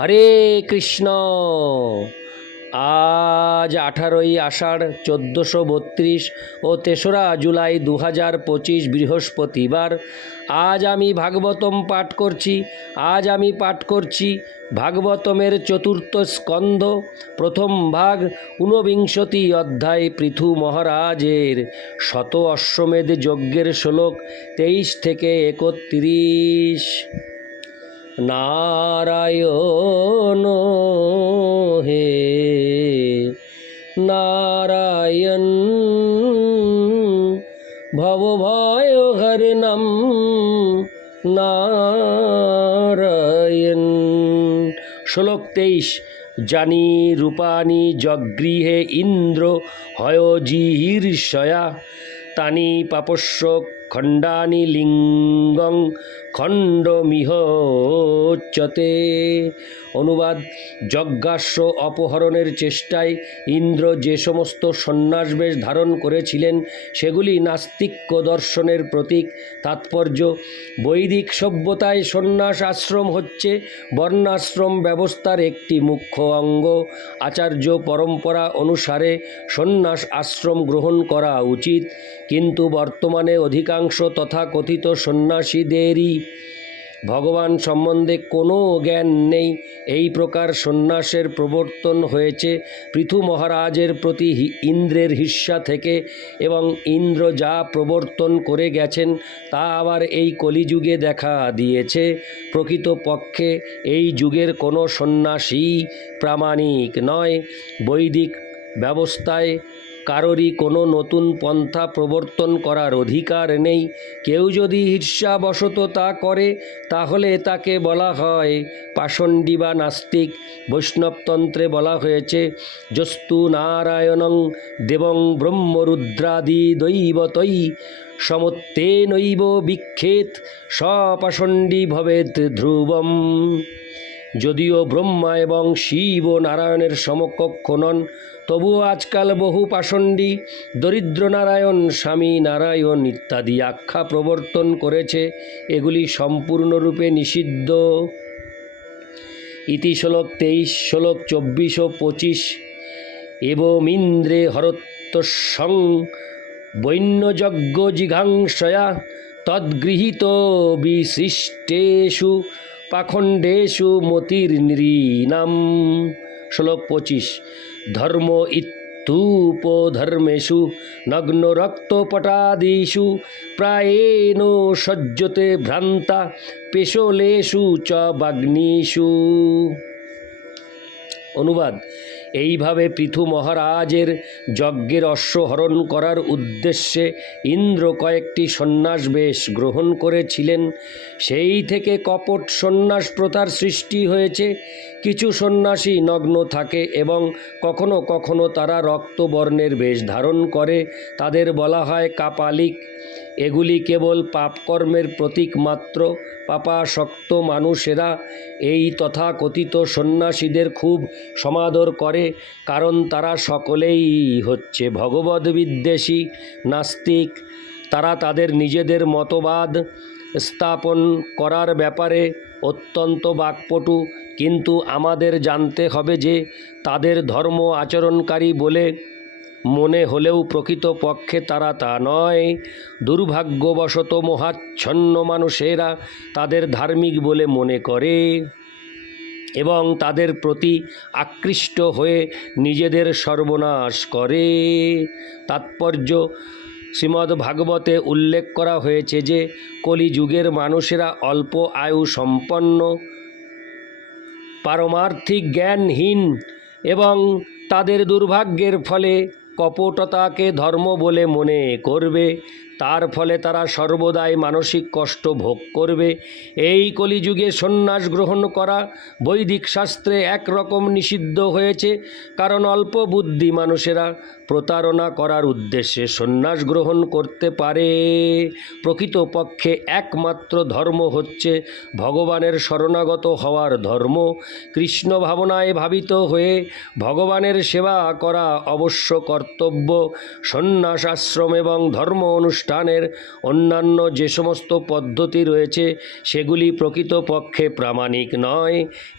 হরে কৃষ্ণ। আজ আঠারোই আষাঢ় চোদ্দোশো বত্রিশ ও তেসরা জুলাই দু হাজার পঁচিশ বৃহস্পতিবার। আজ আমি ভাগবতম পাঠ করছি, আজ আমি পাঠ করছি ভাগবতমের চতুর্থ স্কন্ধ, প্রথম ভাগ, ঊনবিংশতি অধ্যায় পৃথু মহারাজের শত অশ্বমেধ যজ্ঞের শ্লোক, তেইশ থেকে একত্রিশ। নারায়ণ হে, নারায়ণ ভবভয় হরিণম নারায়ণ। শ্লোক তেইশ, জানি রূপানি জগৃহে ইন্দ্র হয়জিহীর্ষয়া তানি পাপস্য খণ্ডানি লিঙ্গং খণ্ডমিহোচ্যতে অনুবাদ যজ্ঞাশ্ব অপহরণের চেষ্টায় ইন্দ্র যে সমস্ত সন্ন্যাসবেশ ধারণ করেছিলেন, সেগুলি নাস্তিক্য দর্শনের প্রতীক। তাৎপর্য, বৈদিক সভ্যতায় সন্ন্যাস আশ্রম হচ্ছে বর্ণাশ্রম ব্যবস্থার একটি মুখ্য অঙ্গ। আচার্য পরম্পরা অনুসারে সন্ন্যাস আশ্রম গ্রহণ করা উচিত, কিন্তু বর্তমানে অধিকাংশ তথাকথিত সন্ন্যাসীদেরই ভগবান সম্বন্ধে কোনো জ্ঞান নেই। এই প্রকার সন্ন্যাসের প্রবর্তন হয়েছে পৃথু মহারাজের প্রতি ইন্দ্রের হিস্যা থেকে এবং ইন্দ্র যা প্রবর্তন করে গেছেন তা আবার এই কলিযুগে দেখা দিয়েছে। প্রকৃত পক্ষে এই যুগের কোনো সন্ন্যাসী প্রামাণিক নয়। বৈদিক ব্যবস্থায় কারোরই কোনো নতুন পন্থা প্রবর্তন করার অধিকার নেই। কেউ যদি ঈর্ষাবশত তা করে, তাহলে তাকে বলা হয় পাষণ্ডী বা নাস্তিক। বৈষ্ণবতন্ত্রে বলা হয়েছে, যস্তু নারায়ণং দেবং ব্রহ্মরুদ্রাদি দৈবতৈ সমত্তেনৈব বিক্ষেত সপাষণ্ডী ভবেত ধ্রুবম। যদিও ব্রহ্মা এবং শিব ও নারায়ণের সমকক্ষ নন তবুও আজকাল বহু পাষণ্ডী দরিদ্র নারায়ণ স্বামী নারায়ণ ইত্যাদি আখ্যা প্রবর্তন করেছে, এগুলি সম্পূর্ণরূপে নিষিদ্ধ। ইতি শ্লোক তেইশ, শ্লোক চব্বিশ ও পঁচিশ। এবমিন্দ্রে হরত্তসং বৈন্যযজ্ঞ জিঘাংসয়া তদ্গৃহীত বিশিষ্টেষু পাখণ্ডেষু মতির্নৃণাম শ্লোক পঁচিশ। ধর্ম ইত্যুপধর্মেষু নগ্ন রক্তপটাদিষু প্রায়েণ সজ্জতে ভ্রান্তা পেশলেষু চ বাগ্নিষু অনুবাদ এইভাবে পৃথু মহারাজের যজ্ঞের অশ্বহরণ করার উদ্দেশ্যে ইন্দ্র কয়েকটি সন্ন্যাস বেশ গ্রহণ করেছিলেন। সেই থেকে কপট সন্ন্যাস প্রথার সৃষ্টি হয়েছে। কিছু সন্ন্যাসী নগ্ন থাকে এবং কখনো কখনো তারা রক্তবর্ণের বেশ ধারণ করে। তাদের বলা হয় কাপালিক। এগুলি কেবল পাপকর্মের প্রতীক মাত্র। পাপাসক্ত মানুষেরা এই তথাকথিত সন্ন্যাসীদের খুব সমাদর করে, কারণ তারা সকলেই হচ্ছে ভগবদ বিদ্বেষী নাস্তিক। তারা তাদের নিজেদের মতবাদ স্থাপন করার ব্যাপারে অত্যন্ত বাকপটু। কিন্তু আমাদের জানতে হবে যে তাদের ধর্ম আচরণকারী বলে মনে হলেও প্রকৃত পক্ষে তারা তা নয়। দুর্ভাগ্যবশত মোহাচ্ছন্ন মানুষেরা তাদের ধার্মিক বলে মনে করে এবং তাদের প্রতি আকৃষ্ট হয়ে নিজেদের সর্বনাশ করে। তাৎপর্য শ্রীমদ্ ভাগবতে উল্লেখ করা হয়েছে যে, কলিযুগের মানুষেরা অল্প আয়ু সম্পন্ন, পারমার্থিক জ্ঞানহীন এবং তাদের দুর্ভাগ্যের ফলে কপটতাকে ধর্ম বলে মনে করবে। তার ফলে তারা সর্বদাই মানসিক কষ্ট ভোগ করবে। এই কলিযুগে সন্ন্যাস গ্রহণ করা বৈদিক শাস্ত্রে একরকম নিষিদ্ধ হয়েছে, কারণ অল্প বুদ্ধি মানুষেরা প্রতারণা করার উদ্দেশ্যে সন্ন্যাস গ্রহণ করতে পারে। প্রকৃতপক্ষে একমাত্র ধর্ম হচ্ছে ভগবানের শরণাগত হওয়ার ধর্ম। কৃষ্ণ ভাবনায় ভাবিত হয়ে ভগবানের সেবা করা অবশ্য কর্তব্য। সন্ন্যাস আশ্রম এবং ধর্ম অনুষ্ঠান অনুষ্ঠানের অন্যান্য যে সমস্ত পদ্ধতি রয়েছে, সেগুলি প্রকৃতপক্ষে প্রামাণিক নয়।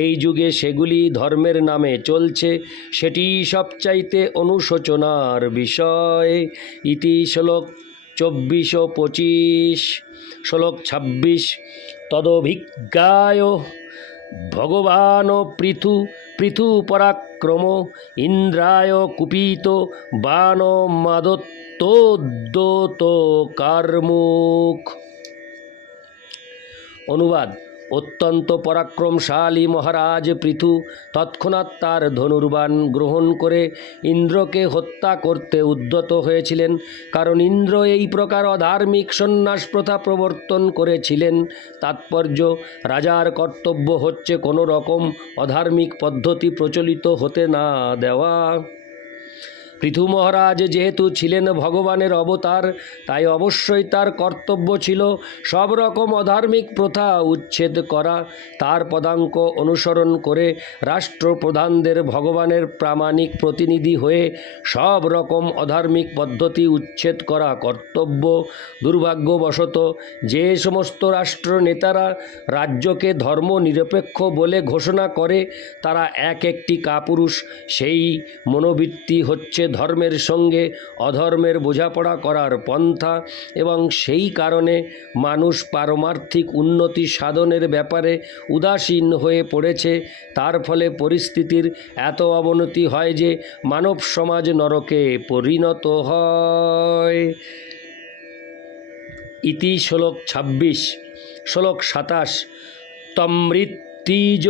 এই যুগে সেগুলি ধর্মের নামে চলছে, সেটি সবচাইতে অনুশোচনার বিষয়। ইতি শ্লোক চব্বিশ ও পঁচিশ, শ্লোক ছাব্বিশ, তদভিজ্ঞায় ভগবান পৃথু পৃথু পরাক্রম ইন্দ্রায় কুপিত বান মাদত্তোদ্যত কার্মুক অনুবাদ অত্যন্ত পরাক্রমশালী মহারাজ পৃথু তৎক্ষণাৎ তার ধনুর্বাণ গ্রহণ করে ইন্দ্রকে হত্যা করতে উদ্যত হয়েছিলেন, কারণ ইন্দ্র এই প্রকার অধার্মিক সন্ন্যাস প্রথা প্রবর্তন করেছিলেন। তাৎপর্য, রাজার কর্তব্য হচ্ছে কোনো রকম অধার্মিক পদ্ধতি প্রচলিত হতে না দেওয়া। পৃথু মহারাজ যেহেতু ছিলেন ভগবানের অবতার, তাই অবশ্যই তার কর্তব্য ছিল সব রকম অধার্মিক প্রথা উচ্ছেদ করা। তার পদাঙ্ক অনুসরণ করে রাষ্ট্রপ্রধানদের ভগবানের প্রামাণিক প্রতিনিধি হয়ে সব রকম অধার্মিক পদ্ধতি উচ্ছেদ করা কর্তব্য দুর্ভাগ্যবশত যে সমস্ত রাষ্ট্র নেতারা রাজ্যকে ধর্ম নিরপেক্ষ বলে ঘোষণা করে, তারা এক একটি কাপুরুষ, সেই মনোবৃত্তি হচ্ছে ধর্মের সঙ্গে অধর্মের বোঝাপড়া করার পন্থা এবং সেই কারণে মানুষ পারমার্থিক উন্নতি সাধনের ব্যাপারে উদাসীন হয়ে পড়েছে, তার ফলে পরিস্থিতির এত অবনতি হয় যে মানব সমাজ নরকে পরিণত হয়। ইতি শ্লোক ছাব্বিশ, শ্লোক সাতাশ, তমৃত্তিজ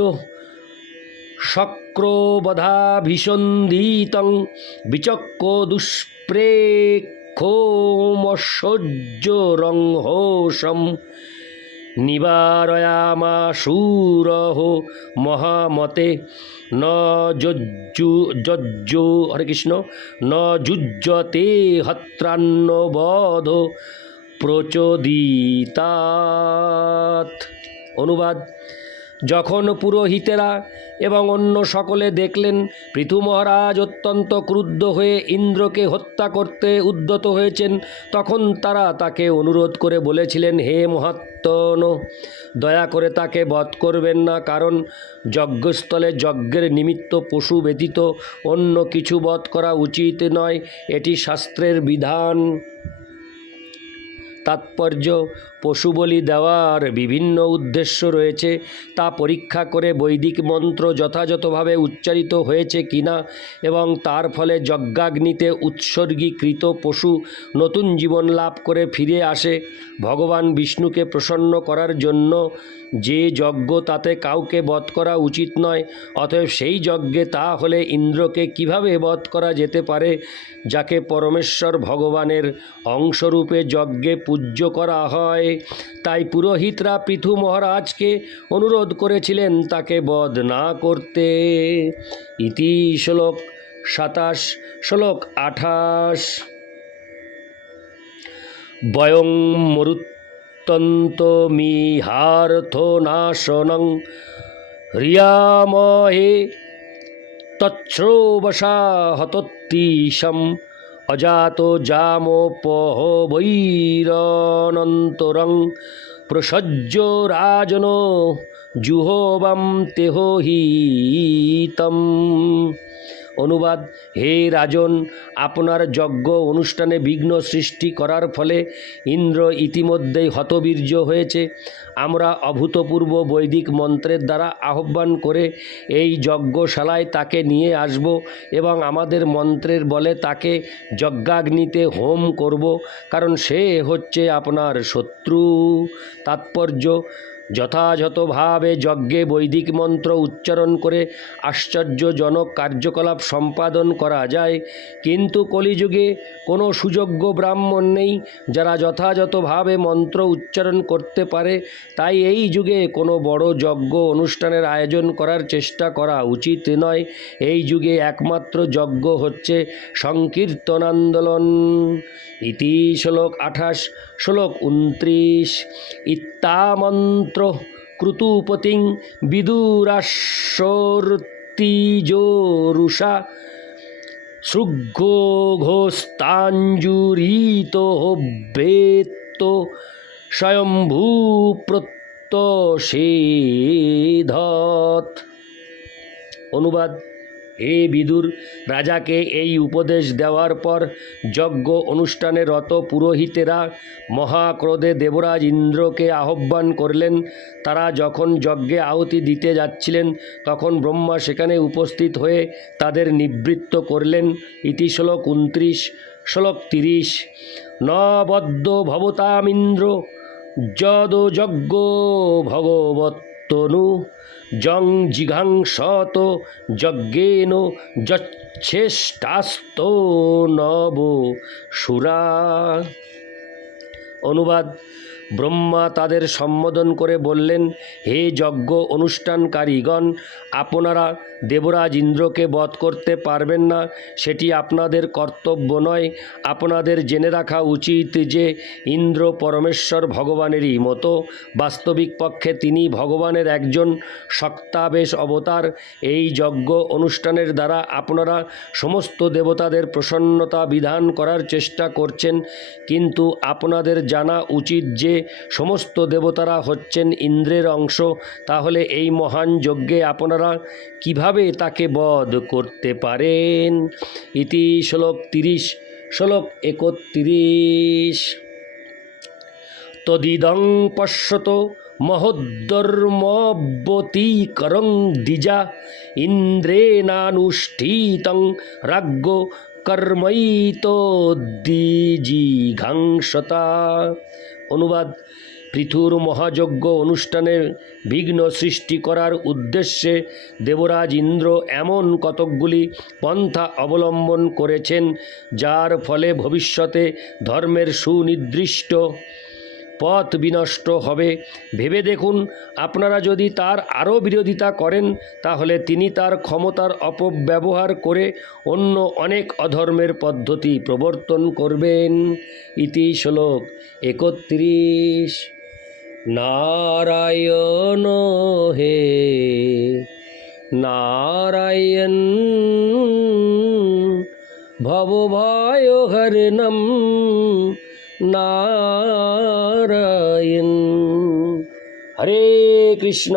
শক্রবধাভিসন্ধিতং বিচক্র দুষ্প্রেক্ষোমসৌজ্যরংহোষম নিবারয়ামাসুরহ মহামতে ন যজ্জু যজ্জো হরে কৃষ্ণ, ন যুজ্যতে হত্রান্নবধ প্রচোদিতাৎ। অনুবাদ। যখন পুরোহিতেরা এবং অন্য সকলে দেখলেন পৃথু মহারাজ অত্যন্ত ক্রুদ্ধ হয়ে ইন্দ্রকে হত্যা করতে উদ্যত হয়েছেন, তখন তারা তাকে অনুরোধ করে বলেছিলেন, হে মহাত্মন, দয়া করে তাকে বধ করবেন না, কারণ যজ্ঞস্থলে যজ্ঞের নিমিত্ত পশু ব্যতীত অন্য কিছু বধ করা উচিত নয়, এটি শাস্ত্রের বিধান। তাৎপর্য পশু বলি দেওয়ার বিভিন্ন উদ্দেশ্য রয়েছে, তা পরীক্ষা করে বৈদিক মন্ত্র যথাযথভাবে উচ্চারিত হয়েছে কিনা এবং তার ফলে যজ্ঞাগ্নিতে উৎসর্গীকৃত পশু নতুন জীবন লাভ করে ফিরে আসে। ভগবান বিষ্ণুকে প্রসন্ন করার জন্য যে যজ্ঞ তাতে কাউকে বধ করা উচিত নয়, অতএব সেই যজ্ঞে তা হলে ইন্দ্রকে কীভাবে বধ করা যেতে পারে, যাকে পরমেশ্বর ভগবানের অংশরূপে যজ্ঞে পূজ্য করা হয় তাই পুরোহিতরা পৃথু মহারাজকে অনুরোধ করেছিলেন তাকে বধ না করতে। ইতি শ্লোক সাতাশ, শ্লোক আঠাশ। বয়ং মরুত্তন্তমিহার্থনাশনং হ্রিয়ামহে তচ্ছ্রোবশা হতত্তিশম অজাত জামোপহ বৈরনন্তরং প্রসজ্য রাজন জুহবাম তেহহিতম। অনুবাদ, হে রাজন, আপনার যজ্ঞ অনুষ্ঠানে বিঘ্ন সৃষ্টি করার ফলে ইন্দ্র ইতিমধ্যেই হতবীর্য হয়েছে। আমরা অভূতপূর্ব বৈদিক মন্ত্রের দ্বারা আহ্বান করে এই যজ্ঞশালায় তাকে নিয়ে আসব এবং আমাদের মন্ত্রের বলে তাকে যজ্ঞাগ্নিতে হোম করব, কারণ সে হচ্ছে আপনার শত্রু। তাৎপর্য যথাযথভাবে যজ্ঞে বৈদিক মন্ত্র উচ্চারণ করে আশ্চর্যজনক কার্যকলাপ সম্পাদন করা যায়, কিন্তু কলিযুগে কোনো সুযোগ্য ব্রাহ্মণ নেই যারা যথাযথভাবে মন্ত্র উচ্চারণ করতে পারে। তাই এই যুগে কোনো বড় যজ্ঞ অনুষ্ঠানের আয়োজন করার চেষ্টা করা উচিত নয়। এই যুগে একমাত্র যজ্ঞ হচ্ছে সংকীর্তন আন্দোলন ইতি শ্লোক আঠাশ, শ্লোক উনত্রিশ ইত্তামন্ত্র ক্রুতুপতিং বিদুরাশ্বর্তিজোরুষা শৃঙ্গ ঘোস্তাঞ্জুরিত বেত্ত স্বয়ম্ভূ প্রত্যষেধত অনুবাদ হে বিদুর, রাজাকে এই উপদেশ দেওয়ার পর যজ্ঞ অনুষ্ঠানে রত পুরোহিতেরা মহাক্রোধে দেবরাজ ইন্দ্রকে আহ্বান করলেন। তারা যখন যজ্ঞে আহুতি দিতে যাচ্ছিলেন, তখন ব্রহ্মা সেখানে উপস্থিত হয়ে তাদের নিবৃত্ত করলেন। ইতি শ্লোক উনত্রিশ শ্লোক তিরিশ। নবদ্ধ ভবতামিন্দ্র, যদ যজ্ঞ ভগবত্তনু জং জিঘাং জিঘাংসত যজ্ঞেন যচ্ছেষ্টাস্ত নব সুরা। অনুবাদ ব্রহ্মা তাদের সম্বোধন করে বললেন, হে যজ্ঞ অনুষ্ঠানকারীগণ, আপনারা দেবরাজ ইন্দ্রকে বধ করতে পারবেন না, সেটি আপনাদের কর্তব্য নয়। আপনাদের জেনে রাখা উচিত যে ইন্দ্র পরমেশ্বর ভগবানেরই মতো। বাস্তবিক পক্ষে তিনি ভগবানের একজন সক্তাবেশ অবতার। এই যজ্ঞ অনুষ্ঠানের দ্বারা আপনারা সমস্ত দেবতাদের প্রসন্নতা বিধান করার চেষ্টা করছেন। কিন্তু আপনাদের জানা উচিত যে সমস্ত দেবতারা হচ্ছেন ইন্দ্রের অংশ, তাহলে এই মহান যজ্ঞে আপনারা কীভাবে তাকে বধ করতে পারেন? ইতি শ্লোক তিরিশ, শ্লোক একত্রিশ। তদিদং পশ্যত মহোদ্ধর্মবতীকরং দ্বিজা, ইন্দ্রেণানুষ্ঠিতং রাজ্ঞ কর্মৈত দ্বিজিঘাংসতা অনুবাদ পৃথুর মহাযজ্ঞ অনুষ্ঠানে বিঘ্ন সৃষ্টি করার উদ্দেশ্যে দেবরাজ ইন্দ্র এমন কতকগুলি পন্থা অবলম্বন করেছেন, যার ফলে ভবিষ্যতে ধর্মের সুনির্দিষ্ট পথ বিনষ্ট হবে। ভেবে দেখুন, আপনারা যদি তার আরও বিরোধিতা করেন, তাহলে তিনি তার ক্ষমতার অপব্যবহার করে অন্য অনেক অধর্মের পদ্ধতি প্রবর্তন করবেন। ইতি শ্লোক একত্রিশ। নারায়ণ হে, নারায়ণ ভবভয় হরণম নারায়ণ হরে কৃষ্ণ